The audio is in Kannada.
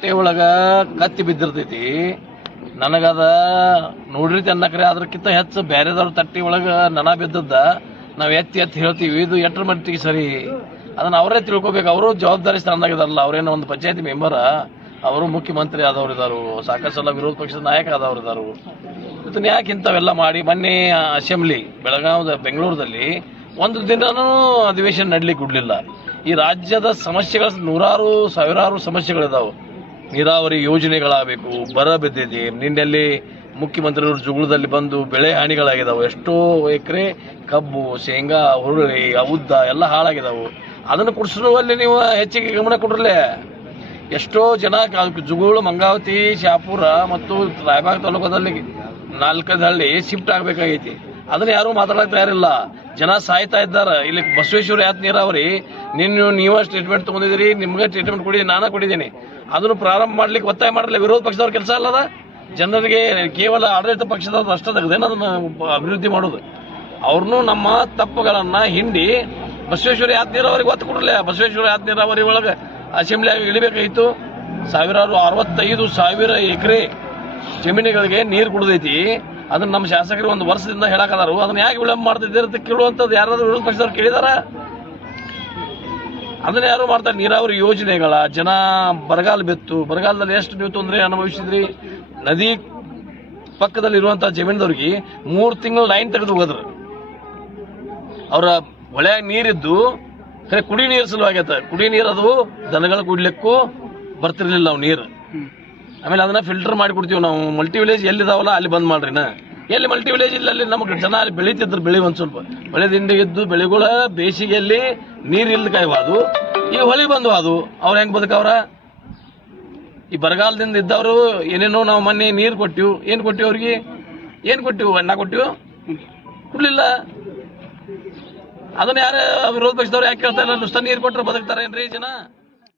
ತಟ್ಟೆ ಒಳಗ ಕತ್ತಿ ಬಿದ್ದಿರ್ತೈತಿ. ನನಗದ ನೋಡ್ರಿ ಅನ್ನಕ್ರೆ ಅದಕ್ಕಿಂತ ಹೆಚ್ಚು ಬೇರೆದವ್ರ ತಟ್ಟಿ ಒಳಗ ನನ ಬಿದ್ದದ್ದ ನಾವು ಎತ್ತಿ ಹೇಳ್ತೀವಿ. ಇದು ಎಟ್ರ ಮಟ್ಟಿಗೆ ಸರಿ ಅದನ್ನ ಅವರೇ ತಿಳ್ಕೊಬೇಕು. ಅವರು ಜವಾಬ್ದಾರಿ ಸ್ಥಾನದಾಗಿದಾರಲ್ಲ. ಅವರೇನೋ ಒಂದು ಪಂಚಾಯತಿ ಮೆಂಬರ, ಅವರು ಮುಖ್ಯಮಂತ್ರಿ ಆದವ್ರು ಇದಾರು, ಸಾಕಷ್ಟು ಸಲ ವಿರೋಧ ಪಕ್ಷದ ನಾಯಕ ಆದವ್ರು ಇದಾರು. ಇದನ್ನ ಯಾಕೆ ಇಂಥವೆಲ್ಲ ಮಾಡಿ ಮೊನ್ನೆ ಅಸೆಂಬ್ಲಿ ಬೆಂಗಳೂರಲ್ಲಿ ಒಂದು ದಿನನೂ ಅಧಿವೇಶನ ನಡ್ಲಿಕ್ಕೆ ಬಿಡ್ಲಿಲ್ಲ. ಈ ರಾಜ್ಯದ ಸಮಸ್ಯೆಗಳ ನೂರಾರು ಸಾವಿರಾರು ಸಮಸ್ಯೆಗಳಿದಾವೆ. ನೀರಾವರಿ ಯೋಜನೆಗಳಾಗಬೇಕು, ಬರ ಬಿದ್ದಿದೆ. ನಿನ್ನೆಲ್ಲಿ ಮುಖ್ಯಮಂತ್ರಿಯವರು ಜುಗುಳದಲ್ಲಿ ಬಂದು ಬೆಳೆ ಹಾನಿಗಳಾಗಿದ್ದಾವೆ. ಎಷ್ಟೋ ಎಕರೆ ಕಬ್ಬು, ಶೇಂಗಾ, ಹುರುಳಿ, ಉದ್ದ ಎಲ್ಲ ಹಾಳಾಗಿದ್ದಾವೆ. ಅದನ್ನು ಕುಡಿಸುವಲ್ಲಿ ನೀವು ಹೆಚ್ಚಿಗೆ ಗಮನ ಕೊಡ್ರಲೇ. ಎಷ್ಟೋ ಜನ ಜುಗುಳು, ಮಂಗಾವತಿ, ಶಾಪುರ ಮತ್ತು ರಾಯಬಾಗ್ ತಾಲೂಕದಲ್ಲಿ 4 ಹಳ್ಳಿ ಶಿಫ್ಟ್ ಆಗಬೇಕಾಗೈತಿ. ಅದನ್ನ ಯಾರು ಮಾತಾಡಕ್ ತಯಾರಿಲ್ಲ. ಜನ ಸಾಯ್ತಾ ಇದ್ದಾರೆ. ಇಲ್ಲಿ ಬಸವೇಶ್ವರ ಯಾತ್ ನೀರಾವರಿ ನೀವ ಸ್ಟೇಟ್ಮೆಂಟ್ ತಗೊಂಡಿದ್ದೀರಿ, ನಿಮ್ಗೆ ಸ್ಟೇಟ್ಮೆಂಟ್ ಕೊಡಿದ್ದೀನಿ, ನಾನು ಕೊಟ್ಟಿದ್ದೀನಿ. ಅದನ್ನು ಪ್ರಾರಂಭ ಮಾಡ್ಲಿಕ್ಕೆ ಒತ್ತಾಯ ಮಾಡಲಿಲ್ಲ. ವಿರೋಧ ಪಕ್ಷದವ್ರ ಕೆಲಸ ಅಲ್ಲದ. ಜನರಿಗೆ ಕೇವಲ ಆಡಳಿತ ಪಕ್ಷದವ್ರು ಅಷ್ಟ ತೆಗೆದೇನು ಅದನ್ನ ಅಭಿವೃದ್ಧಿ ಮಾಡೋದು. ಅವ್ರನ್ನೂ ನಮ್ಮ ತಪ್ಪುಗಳನ್ನ ಹಿಂಡಿ ಬಸವೇಶ್ವರ ಯಾತ್ ನೀರಾವರಿಗೆ ಒತ್ತು ಕೊಡಲಿಲ್ಲ. ಬಸವೇಶ್ವರ ಯಾತ್ ನೀರಾವರಿ ಒಳಗೆ ಅಸೆಂಬ್ಲಿಯಾಗಿ ಇಳಿಬೇಕಾಗಿತ್ತು. 65,000 ಎಕರೆ ಜಮೀನುಗಳಿಗೆ ನೀರು ಕುಡಿದೈತಿ. ಅದನ್ನ ನಮ್ಮ ಶಾಸಕರು ಒಂದು ವರ್ಷದಿಂದ ಹೇಳಕದಾರು. ಅದನ್ನ ಯಾಕೆ ವಿಳಂಬ ಮಾಡ್ತಿದ್ದೀರ ಅಂತ ಕೇಳುವಂಥದ್ದು ಯಾರಾದ್ರೂ ವಿರೋಧ ಪಕ್ಷದವ್ರು ಕೇಳಿದಾರ? ಅದನ್ನ ಯಾರು ಮಾಡ್ತಾರೆ? ನೀರಾವರಿ ಯೋಜನೆಗಳ ಜನ ಬರಗಾಲ ಬಿತ್ತು. ಬರಗಾಲದಲ್ಲಿ ಎಷ್ಟು ನೀವು ತೊಂದರೆ ಅನುಭವಿಸಿದ್ರಿ? ನದಿ ಪಕ್ಕದಲ್ಲಿ ಇರುವಂತಹ ಜಮೀನದವ್ರಿಗೆ 3 ತಿಂಗಳು ಲೈನ್ ತೆಗೆದು ಹೋದ್ರು. ಅವರ ಹೊಳೆಯಾಗ ನೀರಿದ್ದು ಕುಡಿ ನೀರು ಸಲುವಾಗೈತೆ. ಕುಡಿ ನೀರು ಅದು ದನಗಳು ಕುಡ್ಲಿಕ್ಕೂ ಬರ್ತಿರ್ಲಿಲ್ಲ ನಾವು ನೀರು. ಆಮೇಲೆ ಅದನ್ನ ಫಿಲ್ಟರ್ ಮಾಡಿ ಕೊಡ್ತೀವಿ ನಾವು. ಮಲ್ಟಿ ವಿಲೇಜ್ ಎಲ್ಲಿದಾವಲ್ಲ ಅಲ್ಲಿ ಬಂದ್ ಮಾಡ್ರಿನ. ಎಲ್ಲಿ ಮಲ್ಟಿ ವಿಲೇಜ್ ಇಲ್ಲ ಅಲ್ಲಿ ನಮಗೆ ಜನ ಅಲ್ಲಿ ಬೆಳೀತಿದ್ರು. ಬೆಳಿ ಒಂದ್ ಸ್ವಲ್ಪ ಬೆಳೆ ದಿಂಡಿ ಇದ್ದು ಬೆಳೆಗಳ ಬೇಸಿಗೆಯಲ್ಲಿ ನೀರು ಇಲ್ದ ಕಾಯ್ವಾದು. ಈ ಹೊಳಿ ಬಂದು ಅದು ಅವ್ರು ಹೆಂಗ್ ಬದುಕವ್ರ? ಈ ಬರಗಾಲದಿಂದ ಇದ್ದವರು ಏನೇನೋ ನಾವು ಮೊನ್ನೆ ನೀರು ಕೊಟ್ಟಿವು. ಏನ್ ಕೊಟ್ಟಿವಿ ಅವ್ರಿಗೆ? ಏನ್ ಕೊಟ್ಟಿವು? ಅಣ್ಣ ಕೊಟ್ಟಿವು? ಕೊಡ್ಲಿಲ್ಲ. ಅದನ್ನ ಯಾರ ವಿರೋಧ ಪಕ್ಷದವ್ರು ಯಾಕೆ ಕೇಳ್ತಾ ಇಲ್ಲ? ನುಸ್ತ ನೀರು ಕೊಟ್ಟರೆ ಬದುಕ್ತಾರೇನ್ರಿ ಜನ?